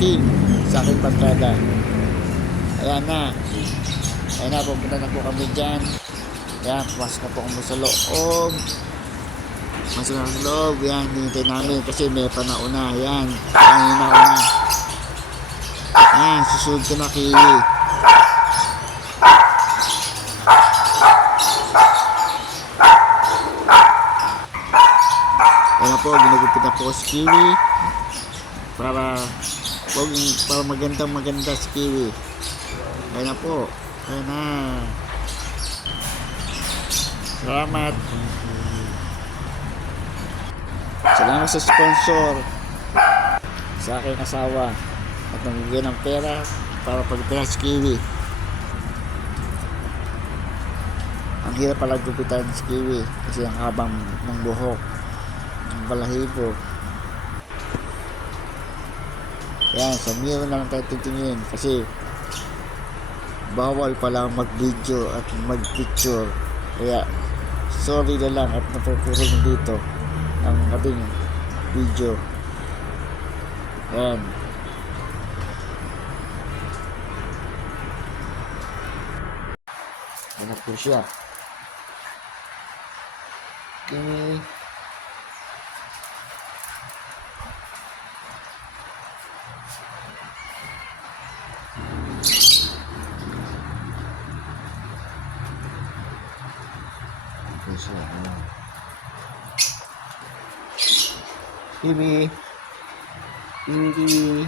King sa aking barkada. Ayan na. Ayan na, pupunta na po kami dyan. Ayan, pumasok na po kami sa loob. Pumasok na sa loob. Ayan, hinintay namin kasi may panauna. Ayan, ayan yung nauna. Ayan, susunod ko na Kiwi. Ayan po, ginugupit na po si Kiwi. Para maganda si Kiwi. Ayan na po. Ayan na. Salamat. Salamat sa sponsor sa aking asawa at nagbigay ng pera para pagpira si Kiwi. Ang hirap pala gupitan si Kiwi kasi ang habang ng buhok, ang balahibo. Yan, sa mirror na lang tayo titingin kasi bawal pala mag-video at mag-picture. Kaya sorry na lang at napupurong dito ang ating video. Yan. Yan po siya. Okay. Kiwi. Kiwi.